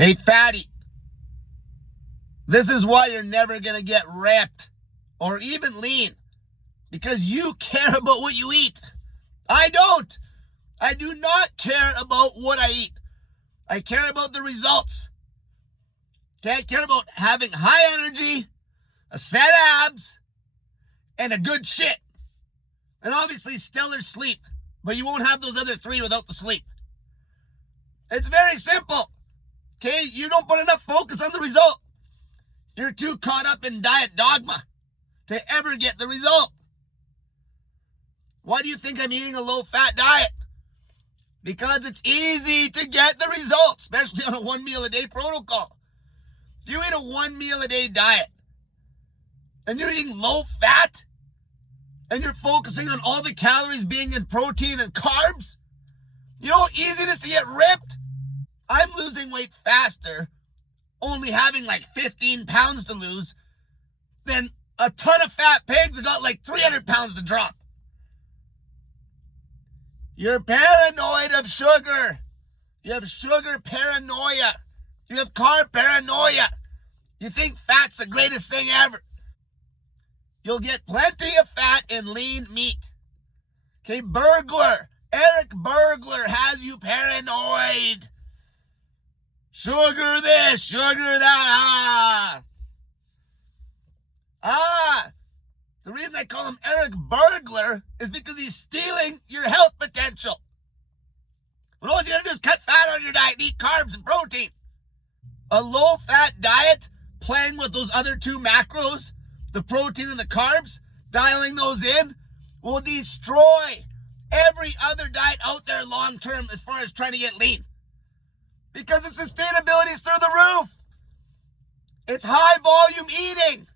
Hey, fatty, this is why you're never going to get ripped or even lean, because you care about what you eat. I don't. I do not care about what I eat. I care about the results. Okay, I care about having high energy, a set of abs, and a good shit. And obviously stellar sleep. But you won't have those other three without the sleep. It's very simple. Okay, you don't put enough focus on the result. You're too caught up in diet dogma to ever get the result. Why do you think I'm eating a low-fat diet? Because it's easy to get the results, especially on a 1 meal a day protocol. If you eat a 1 meal a day diet and you're eating low-fat and you're focusing on all the calories being in protein and carbs, you know how easy it is to get ripped? I'm losing weight faster, only having like 15 pounds to lose, than a ton of fat pigs that got like 300 pounds to drop. You're paranoid of sugar. You have sugar paranoia. You have carb paranoia. You think fat's the greatest thing ever. You'll get plenty of fat in lean meat. Okay, Eric Burglar has you paranoid. Sugar this, sugar that. The reason I call him Eric Burglar is because he's stealing your health potential. When all you gotta do is cut fat on your diet and eat carbs and protein. A low-fat diet, playing with those other two macros, the protein and the carbs, dialing those in, will destroy every other diet out there long-term as far as trying to get lean. Because the sustainability is through the roof. It's high-volume eating.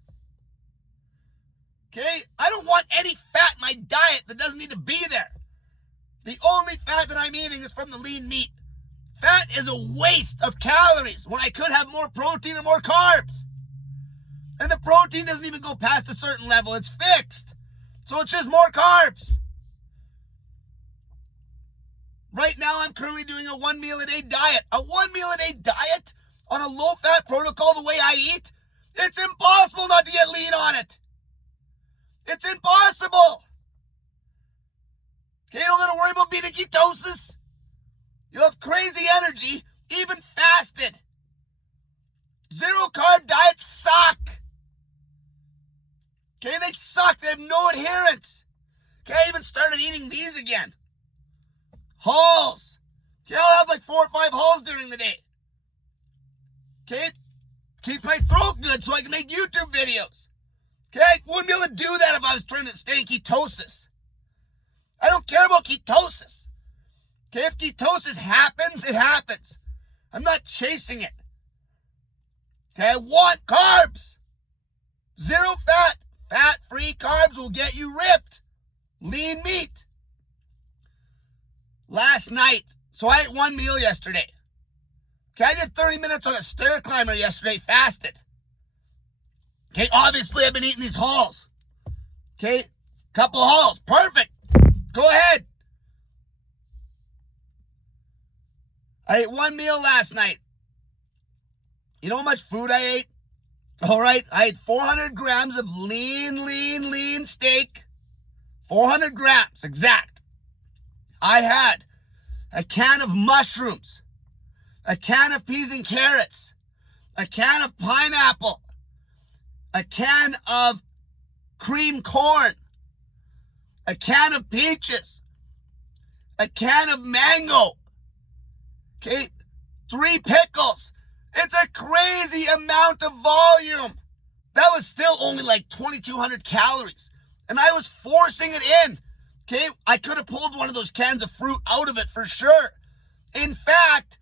Okay? I don't want any fat in my diet that doesn't need to be there. The only fat that I'm eating is from the lean meat. Fat is a waste of calories when I could have more protein and more carbs. And the protein doesn't even go past a certain level. It's fixed. So it's just more carbs. Right now, I'm currently doing a 1 meal a day diet. A 1 meal a day diet on a low-fat protocol the way I eat, it's impossible not to get lean on it. It's impossible. Okay, you don't got to worry about being in ketosis. You'll have crazy energy, even fasted. Zero-carb diets suck. Okay, they suck. They have no adherence. Okay, I even started eating these again. Halls. Okay, I'll have like 4 or 5 halls during the day. Okay, keeps my throat good so I can make YouTube videos. Okay, I wouldn't be able to do that if I was trying to stay in ketosis. I don't care about ketosis. Okay, if ketosis happens, it happens. I'm not chasing it. Okay, I want carbs. Zero fat. Fat-free carbs will get you ripped. Lean meat. Last night, so I ate 1 meal yesterday. Okay, I did 30 minutes on a stair climber yesterday, fasted. Okay, obviously I've been eating these halls. Okay, couple of halls, perfect. Go ahead. I ate 1 meal last night. You know how much food I ate? All right, I ate 400 grams of lean steak. 400 grams, exact. I had a can of mushrooms, a can of peas and carrots, a can of pineapple, a can of cream corn, a can of peaches, a can of mango, okay, 3 pickles. It's a crazy amount of volume. That was still only like 2,200 calories. And I was forcing it in. Okay, I could have pulled one of those cans of fruit out of it for sure. In fact,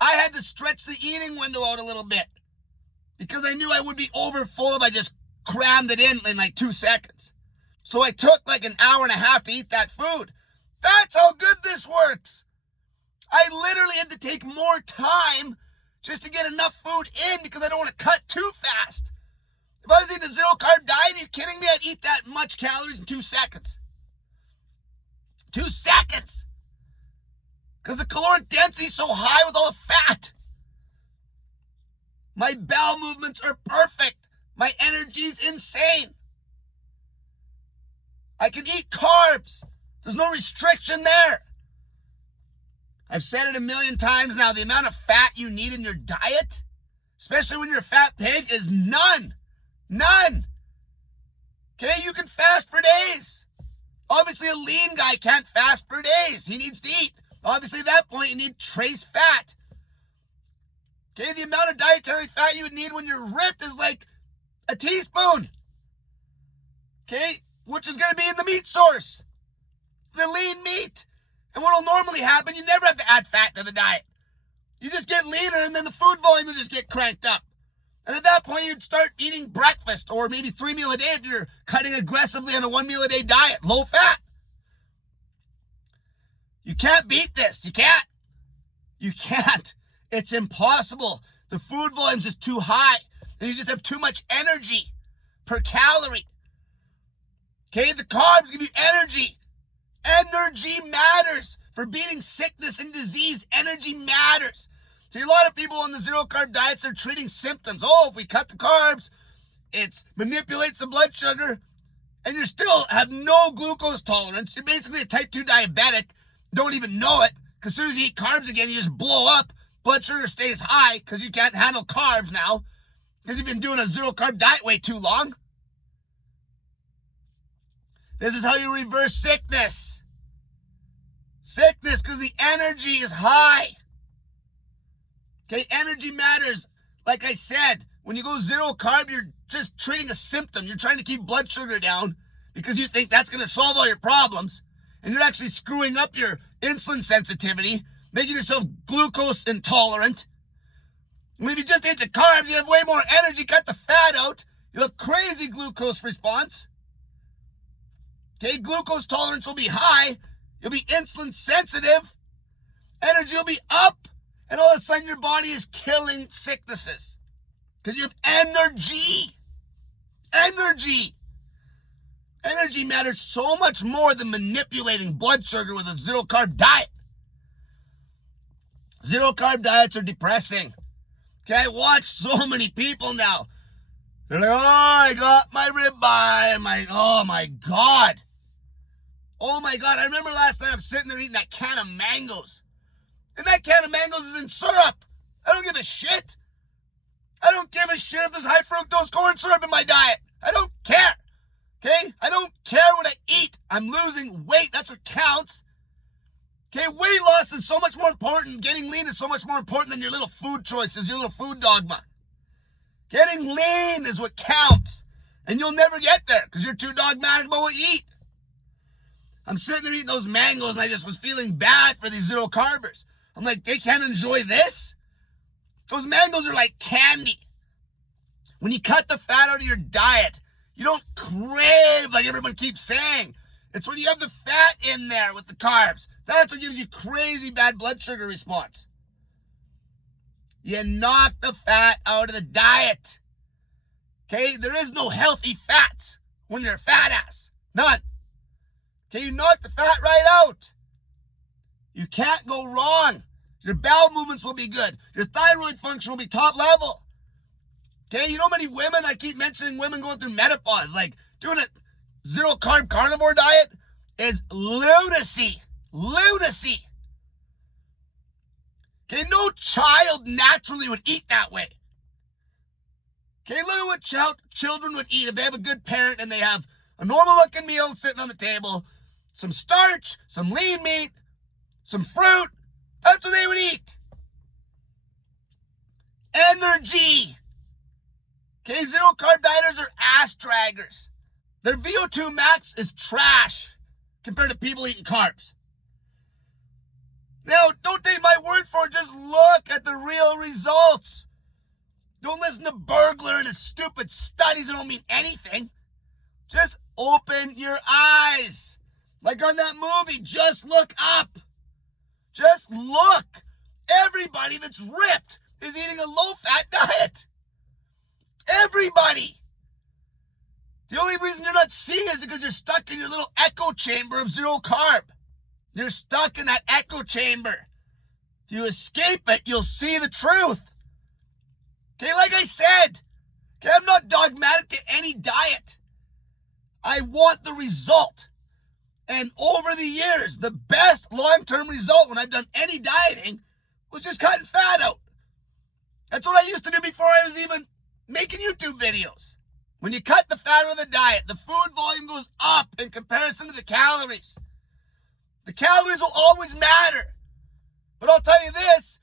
I had to stretch the eating window out a little bit because I knew I would be over full if I just crammed it in like 2 seconds. So I took like an hour and a half to eat that food. That's how good this works. I literally had to take more time just to get enough food in because I don't want to cut too fast. If I was eating a zero-carb diet, are you kidding me? I'd eat that much calories in 2 seconds. 2 seconds. Because the caloric density is so high with all the fat. My bowel movements are perfect. My energy's insane. I can eat carbs. There's no restriction there. I've said it a million times now, the amount of fat you need in your diet, especially when you're a fat pig, is none. None. Okay, you can fast for days. Obviously, a lean guy can't fast for days. He needs to eat. Obviously, at that point, you need trace fat. Okay, the amount of dietary fat you would need when you're ripped is like a teaspoon. Okay, which is going to be in the meat source, the lean meat. And what will normally happen, you never have to add fat to the diet. You just get leaner and then the food volume will just get cranked up. And at that point, you'd start eating breakfast or maybe 3 meals a day if you're cutting aggressively on a 1 meal a day diet, low fat. You can't beat this. You can't. You can't. It's impossible. The food volume is just too high. And you just have too much energy per calorie. Okay, the carbs give you energy. Energy matters. For beating sickness and disease, energy matters. See, a lot of people on the zero-carb diets are treating symptoms. Oh, if we cut the carbs, it manipulates the blood sugar, and you still have no glucose tolerance. You're basically a type 2 diabetic. Don't even know it, because as soon as you eat carbs again, you just blow up. Blood sugar stays high because you can't handle carbs now, because you've been doing a zero-carb diet way too long. This is how you reverse sickness. Sickness, because the energy is high. Okay, energy matters. Like I said, when you go zero carb, you're just treating a symptom. You're trying to keep blood sugar down because you think that's going to solve all your problems. And you're actually screwing up your insulin sensitivity, making yourself glucose intolerant. When if you just ate the carbs, you have way more energy, cut the fat out. You'll have crazy glucose response. Okay, glucose tolerance will be high. You'll be insulin sensitive. Energy will be up. And all of a sudden your body is killing sicknesses. Because you have energy. Energy. Energy matters so much more than manipulating blood sugar with a zero-carb diet. Zero-carb diets are depressing. Okay, I watch so many people now. They're like, oh, I got my ribeye. Oh my God. Oh my God. I remember last night I'm sitting there eating that can of mangoes. And that can of mangoes is in syrup. I don't give a shit. I don't give a shit if there's high fructose corn syrup in my diet. I don't care. Okay? I don't care what I eat. I'm losing weight. That's what counts. Okay? Weight loss is so much more important. Getting lean is so much more important than your little food choices, your little food dogma. Getting lean is what counts. And you'll never get there because you're too dogmatic about what you eat. I'm sitting there eating those mangoes and I just was feeling bad for these zero carbers. I'm like, they can't enjoy this? Those mangoes are like candy. When you cut the fat out of your diet, you don't crave like everyone keeps saying. It's when you have the fat in there with the carbs. That's what gives you crazy bad blood sugar response. You knock the fat out of the diet. Okay? There is no healthy fats when you're a fat ass. None. Okay? You knock the fat right out. You can't go wrong. Your bowel movements will be good. Your thyroid function will be top level. Okay, you know how many women, I keep mentioning women going through menopause, like doing a zero carb carnivore diet is lunacy. Lunacy. Okay, no child naturally would eat that way. Okay, look at what children would eat if they have a good parent and they have a normal looking meal sitting on the table, some starch, some lean meat, some fruit. That's what they would eat. Energy. Okay, zero carb dieters are ass draggers. Their VO2 max is trash compared to people eating carbs. Now, don't take my word for it. Just look at the real results. Don't listen to Berg and his stupid studies that don't mean anything. Just open your eyes. Like on that movie, just look up. Just look. Everybody that's ripped is eating a low-fat diet. Everybody. The only reason you're not seeing it is because you're stuck in your little echo chamber of zero carb. You're stuck in that echo chamber. If you escape it, you'll see the truth. Okay, like I said, okay, I'm not dogmatic to any diet. I want the result. And over the years, the best long-term result when I've done any dieting was just cutting fat out. That's what I used to do before I was even making YouTube videos. When you cut the fat out of the diet, the food volume goes up in comparison to the calories. The calories will always matter. But I'll tell you this,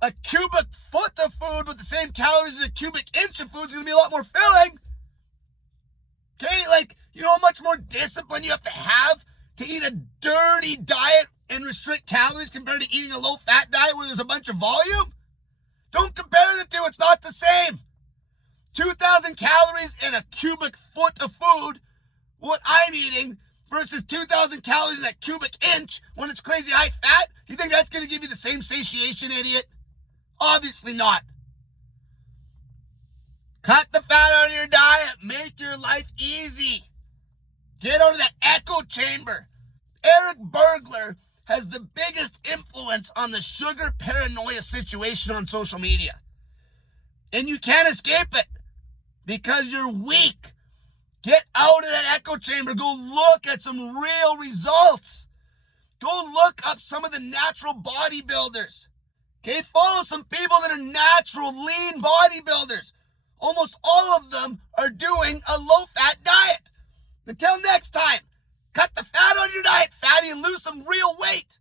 a cubic foot of food with the same calories as a cubic inch of food is going to be a lot more filling. Okay, like, you know how much more discipline you have to eat a dirty diet and restrict calories compared to eating a low-fat diet where there's a bunch of volume? Don't compare the two. It's not the same. 2,000 calories in a cubic foot of food, what I'm eating, versus 2,000 calories in a cubic inch when it's crazy high fat. You think that's going to give you the same satiation, idiot? Obviously not. Cut the fat out of your diet. Make your life easy. Get out of that echo chamber. Berg has the biggest influence on the sugar paranoia situation on social media. And you can't escape it because you're weak. Get out of that echo chamber. Go look at some real results. Go look up some of the natural bodybuilders. Okay, follow some people that are natural, lean bodybuilders. Almost all of them are doing a low-fat diet. Until next time, cut the fat on your diet, fatty, and lose some real weight.